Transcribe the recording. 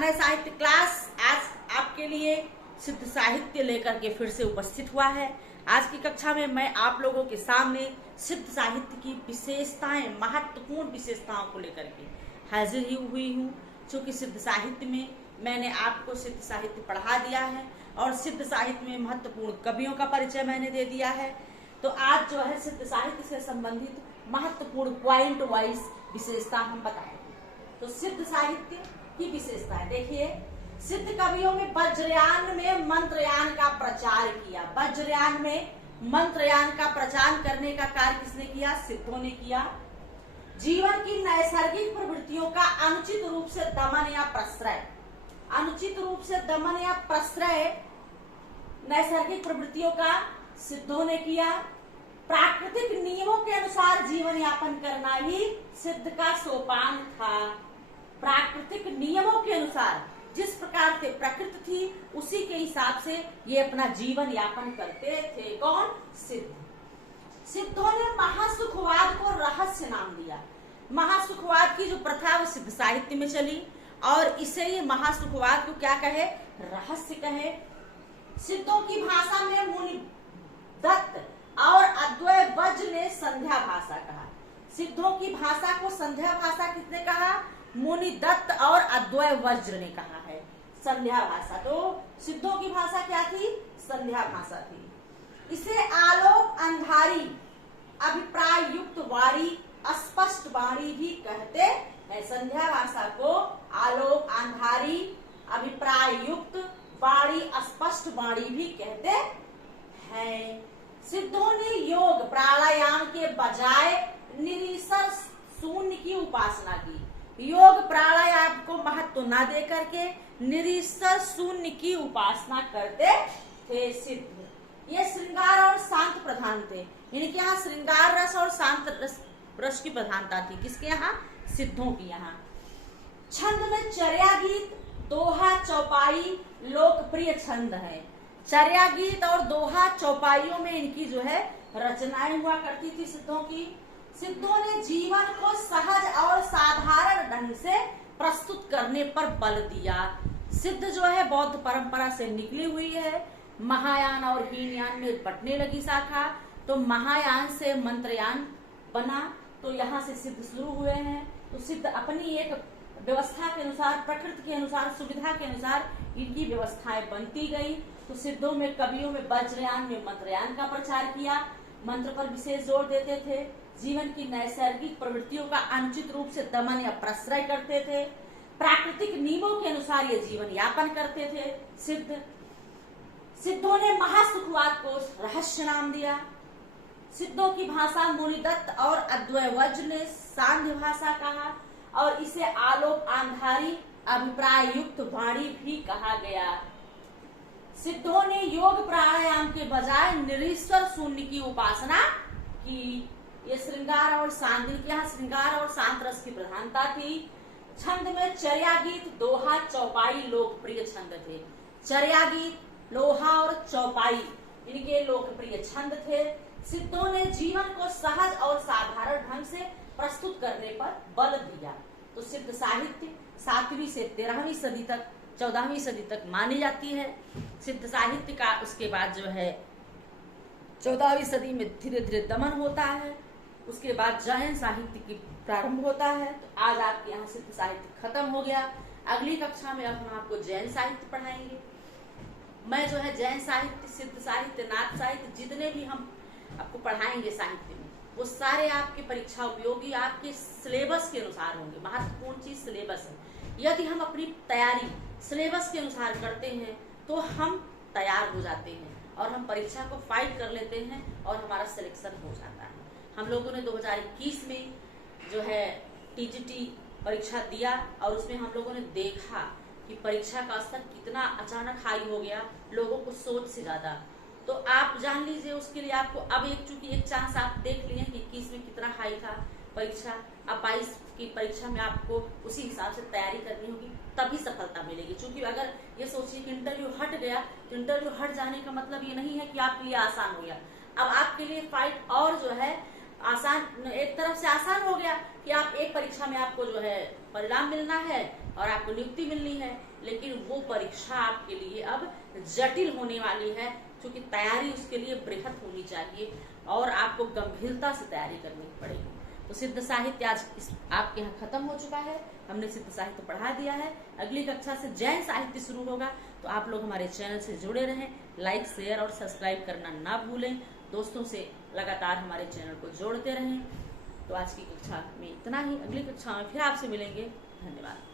अनय साहित्य क्लास आज आपके लिए सिद्ध साहित्य लेकर के फिर से उपस्थित हुआ है। आज की कक्षा में मैं आप लोगों के सामने सिद्ध साहित्य की विशेषताएं, महत्वपूर्ण विशेषताओं को लेकर के हाजिर ही हुई हूँ। चूँकि सिद्ध साहित्य में मैंने आपको सिद्ध साहित्य पढ़ा दिया है और सिद्ध साहित्य में महत्वपूर्ण कवियों का परिचय मैंने दे दिया है, तो आज जो है सिद्ध साहित्य से संबंधित महत्वपूर्ण पॉइंट वाइज विशेषता हम बताएंगे। तो सिद्ध साहित्य की विशेषता है, देखिए, सिद्ध कवियों में वज्रयान में मंत्रयान का प्रचार किया। वज्रयान में मंत्रयान का प्रचार करने का कार्य किसने किया? सिद्धों ने किया। जीवन की नैसर्गिक प्रवृत्तियों का अनुचित रूप से दमन या प्रश्रय, अनुचित रूप से दमन या प्रश्रय नैसर्गिक प्रवृत्तियों का सिद्धों ने किया। प्राकृतिक नियमों के अनुसार जीवन यापन करना ही सिद्ध का सोपान था। प्राकृतिक नियमों के अनुसार, जिस प्रकार से प्रकृति थी उसी के हिसाब से ये अपना जीवन यापन करते थे। कौन? सिद्ध। सिद्धों ने महासुखवाद को रहस्य नाम दिया। महासुखवाद की जो प्रथा वो सिद्ध साहित्य में चली और इसे ये महासुखवाद को क्या कहे? रहस्य कहे। सिद्धों की भाषा में मुनि दत्त और अद्वैय वज्र ने संध्या भाषा कहा। सिद्धों की भाषा को संध्या भाषा किसने कहा? मुनि दत्त और अद्वैय वज्र ने कहा है संध्या भाषा। तो सिद्धों की भाषा क्या थी? संध्या भाषा थी। इसे आलोक अंधारी, अभिप्राय युक्त वाणी, अस्पष्ट वाणी भी कहते हैं। संध्या भाषा को आलोक अंधारी, अभिप्राय युक्त वाणी, अस्पष्ट वाणी भी कहते हैं। सिद्धों ने योग प्राणायाम के बजाय निरीश्वर शून्य की उपासना की। योग प्राणायाम को महत्व न दे करके निरीश्वर शून्य की उपासना करते थे सिद्ध। ये श्रृंगार और शांत प्रधान थे। इनके यहाँ श्रृंगार रस और शांत रस की प्रधानता थी। किसके यहाँ? सिद्धों की यहाँ। छंद में चर्या गीत, दोहा, चौपाई लोकप्रिय छंद है। चर्या गीत और दोहा चौपाइयों में इनकी जो है रचनाएं हुआ करती थी सिद्धों की। सिद्धों ने जीवन को सहज और साधारण ढंग से प्रस्तुत करने पर बल दिया। सिद्ध जो है बौद्ध परंपरा से निकली हुई है। महायान और हीनयान में बंटने लगी शाखा, तो महायान से मंत्रयान बना, तो यहाँ से सिद्ध शुरू हुए हैं। तो सिद्ध अपनी एक व्यवस्था के अनुसार, प्रकृति के अनुसार, सुविधा के अनुसार इनकी व्यवस्थाएं बनती गई। तो सिद्धों में, कवियों में वज्रयान में मंत्रयान का प्रचार किया, मंत्र पर विशेष जोर देते थे। जीवन की नैसर्गिक प्रवृत्तियों का अनुचित रूप से दमन या प्रश्रय करते थे। प्राकृतिक नियमों के अनुसार ये जीवन यापन करते थे सिद्ध। सिद्धों ने महासुखवाद को रहस्य नाम दिया। सिद्धों की भाषा मुनिदत्त और अद्वैय वज्र ने सांध्य भाषा कहा और इसे आलोक अंधारी, अभिप्राय युक्त वाणी भी कहा गया। सिद्धों ने योग प्राणायाम के बजाय निरीश्वर शून्य की उपासना की। ये श्रृंगार और शांत, के यहाँ श्रृंगार और शांत रस की प्रधानता थी। छंद में चर्या गीत, दोहा, चौपाई लोकप्रिय छंद थे। चर्या गीत, लोहा और चौपाई इनके लोकप्रिय छंद थे। सिद्धों ने जीवन को सहज और साधारण ढंग से प्रस्तुत करने पर बल दिया। तो सिद्ध साहित्य 7वीं से 13वीं सदी तक, 14वीं सदी तक मानी जाती है। सिद्ध साहित्य का उसके बाद जो है 14वीं सदी में धीरे धीरे दमन होता है। उसके बाद जैन साहित्य की प्रारंभ होता है। तो आज आपके यहाँ सिद्ध साहित्य खत्म हो गया। अगली कक्षा में अब हम आपको जैन साहित्य पढ़ाएंगे। मैं जो है जैन साहित्य, सिद्ध साहित्य, नाथ साहित्य, जितने भी हम आपको पढ़ाएंगे साहित्य में, वो सारे आपके परीक्षा उपयोगी, आपके सिलेबस के अनुसार होंगे। महत्वपूर्ण चीज सिलेबस है। यदि हम अपनी तैयारी सिलेबस के अनुसार करते हैं तो हम तैयार हो जाते हैं और हम परीक्षा को फाइट कर लेते हैं और हमारा सिलेक्शन हो जाता है। हम लोगों ने 2021 में जो है टीजीटी परीक्षा दिया और उसमें हम लोगों ने देखा कि परीक्षा का स्तर कितना अचानक हाई हो गया, लोगों को सोच से ज्यादा। तो आप जान लीजिए, उसके लिए आपको अब चूंकि एक चांस आप देख लिए कि 21 में कितना हाई था परीक्षा, अब 22 की परीक्षा में आपको उसी हिसाब से तैयारी करनी होगी, तभी सफलता मिलेगी। क्योंकि अगर ये सोचिए कि इंटरव्यू हट गया, तो इंटरव्यू हट जाने का मतलब ये नहीं है कि आपके लिए आसान हो गया। अब आपके लिए फाइट और जो है आसान, एक तरफ से आसान हो गया कि आप एक परीक्षा में आपको जो है परिणाम मिलना है और आपको नियुक्ति मिलनी है, लेकिन वो परीक्षा आपके लिए अब जटिल होने वाली है, क्योंकि तैयारी उसके लिए बृहद होनी चाहिए और आपको गंभीरता से तैयारी करनी पड़ेगी। तो सिद्ध साहित्य आज आपके यहाँ खत्म हो चुका है, हमने सिद्ध साहित्य पढ़ा दिया है। अगली कक्षा से जैन साहित्य शुरू होगा, तो आप लोग हमारे चैनल से जुड़े रहें, लाइक शेयर और सब्सक्राइब करना ना भूलें, दोस्तों से लगातार हमारे चैनल को जोड़ते रहें। तो आज की कक्षा में इतना ही, अगली कक्षा में फिर आपसे मिलेंगे। धन्यवाद।